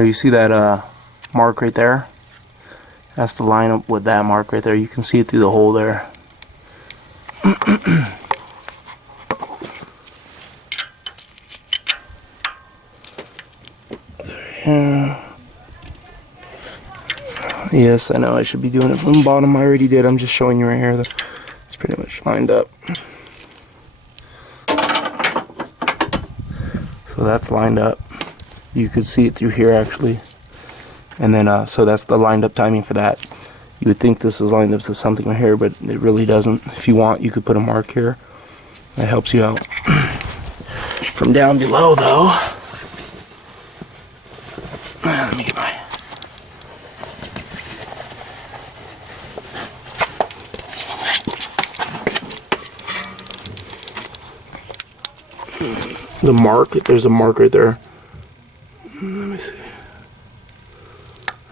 You see that mark right there? It has to line up with that mark right there. You can see it through the hole there. Yes, I know I should be doing it from the bottom. I already did. I'm just showing you right here. It's pretty much lined up. So that's lined up. You could see it through here actually. And then, so that's the lined up timing for that. You would think this is lined up to something right here, but it really doesn't. If you want, you could put a mark here. That helps you out. From down below though, let me get my... The mark, there's a mark right there. Let me see.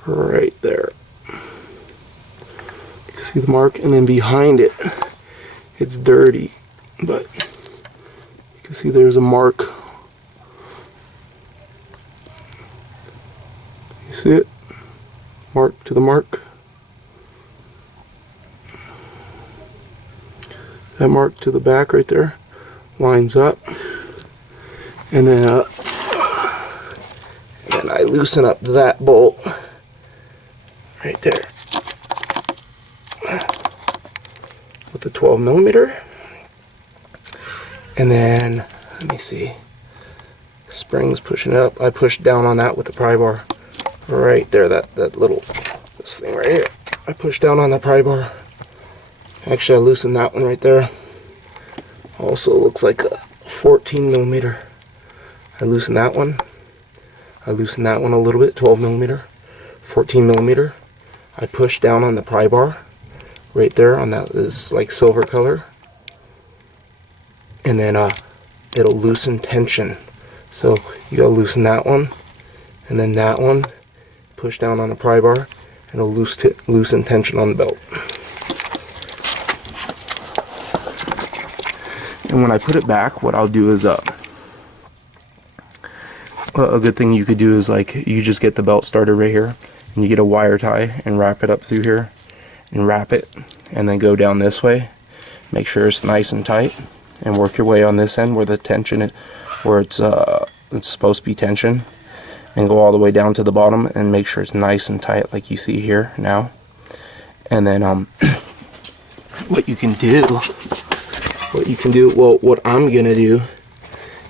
Right there. You see the mark? And then behind it, it's dirty. But you can see there's a mark. You see it? Mark to the mark. That mark to the back right there lines up. And then I loosen up that bolt right there with the 12mm. And then let me see, springs pushing up. I pushed down on that with the pry bar right there. That little this thing right here. I pushed down on the pry bar. Actually, I loosened that one right there. Also looks like a 14mm. I loosened that one. I loosened that one a little bit, 12mm, 14mm. I pushed down on the pry bar right there on that is like silver color. And then it'll loosen tension. So you gotta loosen that one, and then that one. Push down on the pry bar, and it'll loosen tension on the belt. And when I put it back, what I'll do is a good thing you could do is like you just get the belt started right here, and you get a wire tie and wrap it up through here, and wrap it, and then go down this way. Make sure it's nice and tight, and work your way on this end where the tension is, where it's supposed to be tension, and go all the way down to the bottom and make sure it's nice and tight like you see here now. And then what you can do, well, what I'm gonna do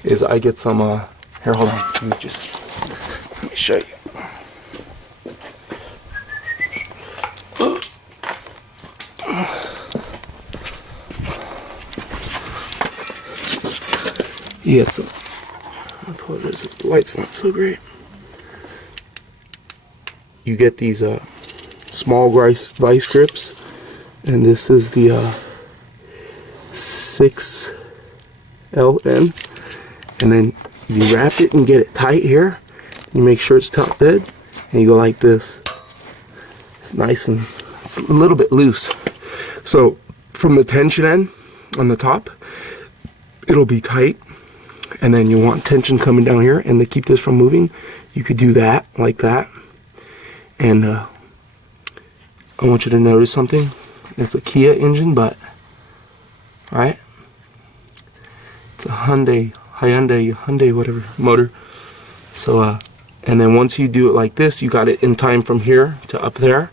is I get some here, hold on, let me show you. Yeah, I apologize if the light's not so great. You get these small vice grips, and this is the 6LN, and then you wrap it and get it tight here. You make sure it's top dead, and you go like this. It's nice and it's a little bit loose. So from the tension end on the top, it'll be tight, and then you want tension coming down here, and to keep this from moving, you could do that like that. And I want you to notice something. It's a Kia engine, but right, it's a Hyundai whatever motor. So and then once you do it like this, you got it in time from here to up there,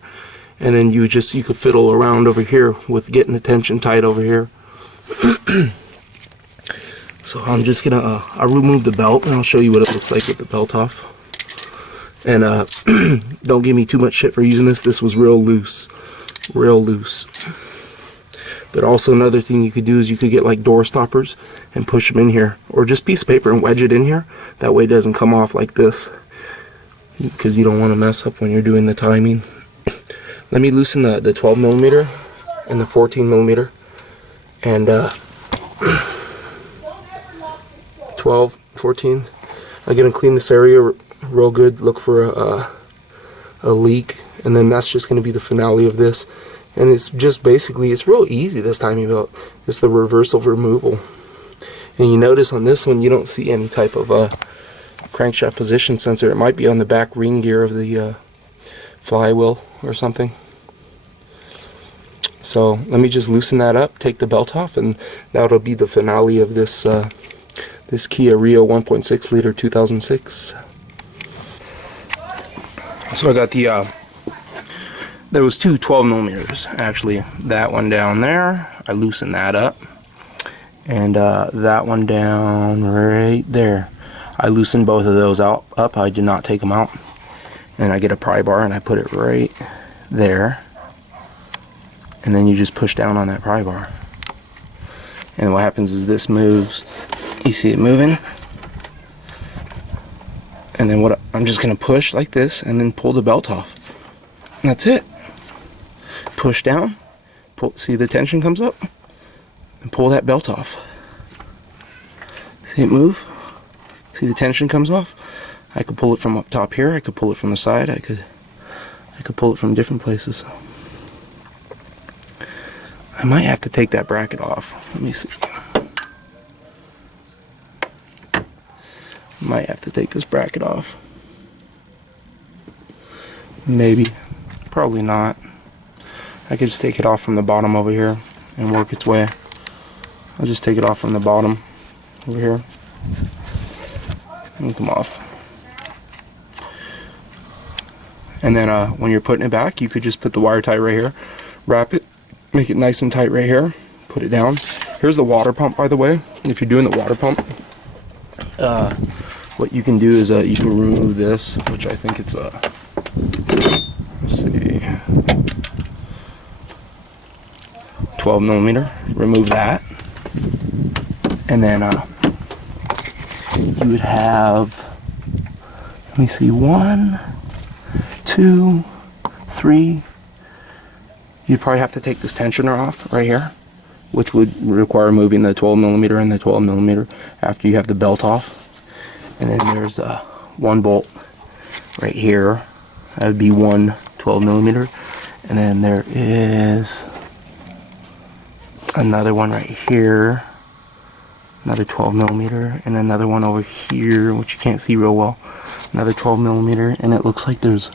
and then you could fiddle around over here with getting the tension tight over here. So I'm just gonna I'll remove the belt, and I'll show you what it looks like with the belt off. And don't give me too much shit for using this. This was real loose. But also another thing you could do is you could get like door stoppers and push them in here, or just piece of paper and wedge it in here. That way it doesn't come off like this, because you don't want to mess up when you're doing the timing. Let me loosen the 12mm and the 14mm, and 12, 14. I'm gonna clean this area real good, look for a leak, and then that's just going to be the finale of this. And it's just basically, it's real easy, this timing belt. It's the reversal removal. And you notice on this one, you don't see any type of crankshaft position sensor. It might be on the back ring gear of the flywheel or something. So let me just loosen that up, take the belt off, and that'll be the finale of this this Kia Rio 1.6 liter 2006. So I got the there was two 12 millimeters actually. That one down there, I loosened that up, and that one down right there, I loosened both of those up. I did not take them out. And I get a pry bar and I put it right there, and then you just push down on that pry bar, and what happens is this moves. You see it moving, and then what I'm just gonna push like this and then pull the belt off, and that's it. Push down, pull, see the tension comes up, and pull that belt off. See it move? See the tension comes off? I could pull it from up top here, I could pull it from the side, I could pull it from different places. I might have to take that bracket off. Let me see. Might have to take this bracket off. Maybe. Probably not. I could just take it off from the bottom over here and work its way. I'll just take it off from the bottom over here and come off. And then when you're putting it back, you could just put the wire tie right here, wrap it, make it nice and tight right here, put it down. Here's the water pump, by the way. If you're doing the water pump, what you can do is you can remove this, which I think it's let's see, 12 millimeter. Remove that, and then you would have, let me see, 1, 2, 3. You'd probably have to take this tensioner off right here, which would require moving the 12 millimeter and the 12 millimeter after you have the belt off. And then there's one bolt right here. That would be one 12 millimeter. And then there is another one right here, another 12 millimeter, and another one over here, which you can't see real well, another 12 millimeter. And it looks like there's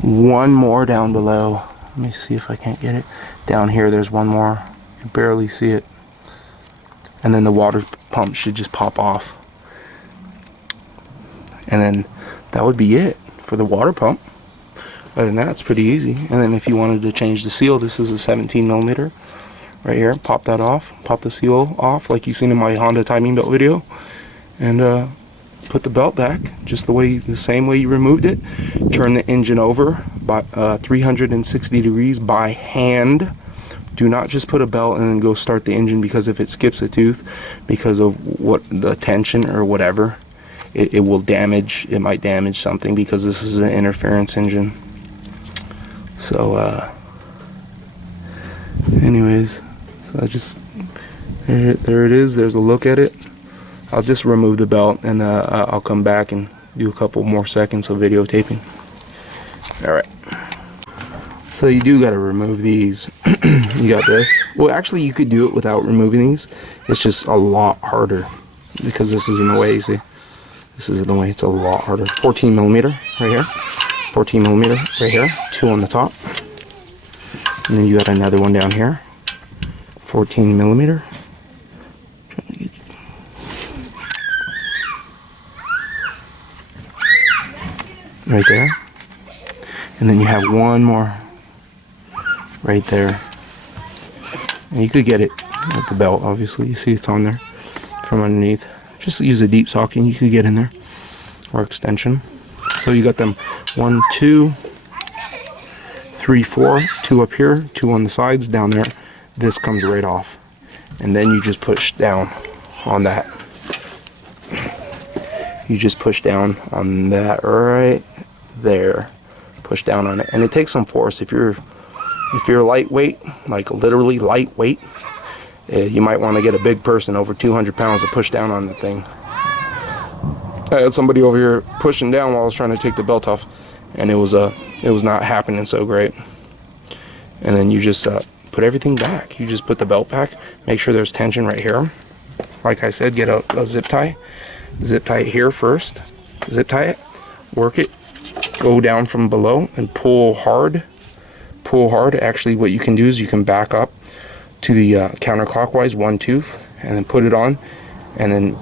one more down below. Let me see if I can't get it. Down here there's one more. You can barely see it. And then the water pump should just pop off. And then that would be it for the water pump. Other than that, it's pretty easy. And then if you wanted to change the seal, this is a 17 millimeter right here. Pop that off, pop the seal off like you've seen in my Honda timing belt video, and put the belt back just the same way you removed it. Turn the engine over by 360 degrees by hand. Do not just put a belt and then go start the engine, because if it skips a tooth because of what the tension or whatever, it will damage, it might damage something, because this is an interference engine. So anyways, so I just, there it is, there's a look at it. I'll just remove the belt, and I'll come back and do a couple more seconds of videotaping. Alright, so you do got to remove these. You got this. Well, actually you could do it without removing these. It's just a lot harder because this is in the way, you see. This is in the way, it's a lot harder. 14 millimeter right here. 14 millimeter right here. 2 on the top. And then you got another one down here. 14 millimeter. Right there. And then you have one more right there. And you could get it with the belt, obviously. You see it's on there from underneath. Just use a deep socket, you could get in there, or extension. So you got them 1, 2, 3, 4, 2 up here, 2 on the sides, down there. This comes right off, and then you just push down on that. You just push down on that right there. Push down on it, and it takes some force. If you're lightweight, like literally lightweight, you might want to get a big person over 200 pounds to push down on the thing. I had somebody over here pushing down while I was trying to take the belt off, and it was not happening so great. And then you just put everything back. You just put the belt back. Make sure there's tension right here. Like I said, get a zip tie, zip tie it here first, zip tie it, work it, go down from below and pull hard. Pull hard. Actually, what you can do is you can back up to the counterclockwise one tooth and then put it on, and then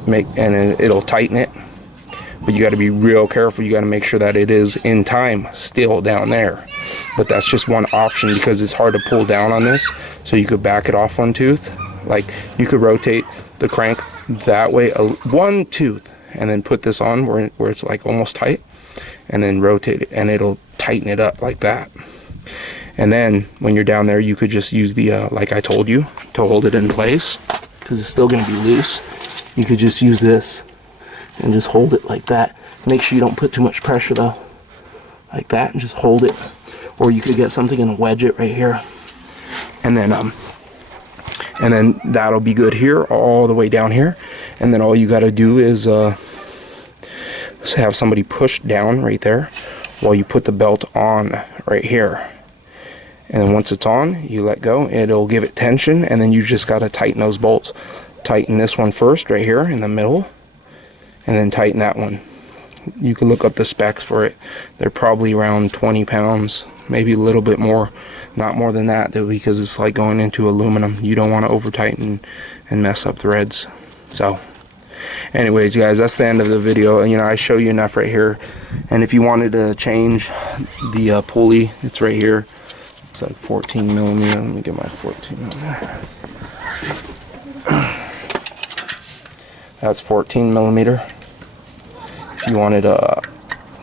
it'll tighten it. But you got to be real careful. You got to make sure that it is in time still down there. But that's just one option because it's hard to pull down on this. So you could back it off one tooth. Like you could rotate the crank that way one tooth and then put this on where it's like almost tight, and then rotate it and it'll tighten it up like that. And then when you're down there, you could just use the like I told you, to hold it in place, because it's still going to be loose. You could just use this and just hold it like that. Make sure you don't put too much pressure though, like that, and just hold it. Or you could get something and wedge it right here, and then that'll be good here all the way down here. And then all you got to do is have somebody push down right there while you put the belt on right here. And then once it's on, you let go, it'll give it tension, and then you just got to tighten those bolts. Tighten this one first right here in the middle, and then tighten that one. You can look up the specs for it. They're probably around 20 pounds, maybe a little bit more. Not more than that though, because it's like going into aluminum. You don't want to over tighten and mess up threads. So anyways guys, that's the end of the video. You know, I show you enough right here. And if you wanted to change the pulley, it's right here. It's like 14 millimeter. Let me get my 14 millimeter. That's 14 millimeter. If you wanted to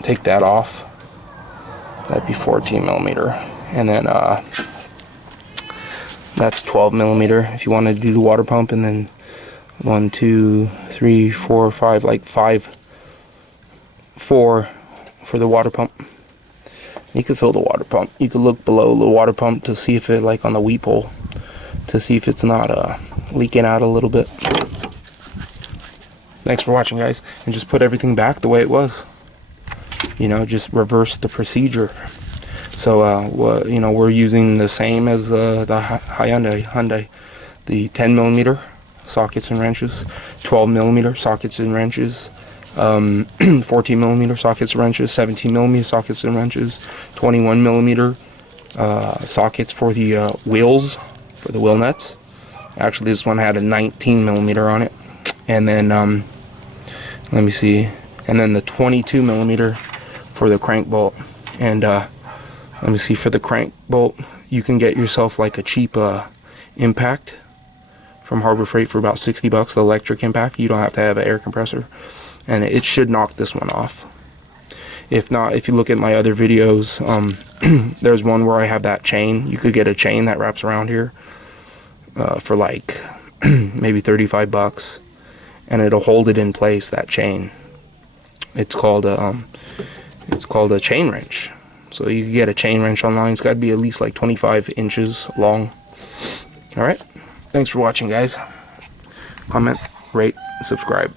take that off, that'd be 14 millimeter. And then that's 12 millimeter if you wanted to do the water pump. And then 1, 2, 3, 4, 5, like 4 for the water pump. You could fill the water pump. You could look below the water pump to see if it, like on the weep hole, to see if it's not leaking out a little bit. Thanks for watching guys, and just put everything back the way it was. You know, just reverse the procedure. So you know, we're using the same as the Hyundai, the 10 millimeter sockets and wrenches, 12 millimeter sockets and wrenches, 14 millimeter sockets and wrenches, 17 millimeter sockets and wrenches, 21 millimeter sockets for the wheels, for the wheel nuts. Actually, this one had a 19 millimeter on it. And then let me see, and then the 22 millimeter for the crank bolt. And let me see, for the crank bolt, you can get yourself like a cheap impact from Harbor Freight for about 60 bucks, the electric impact. You don't have to have an air compressor, and it should knock this one off. If not, if you look at my other videos, there's one where I have that chain. You could get a chain that wraps around here for like maybe 35 bucks, and it'll hold it in place, that chain. It's called a chain wrench. So you can get a chain wrench online. It's got to be at least like 25 inches long. All right, thanks for watching guys. Comment, rate, subscribe.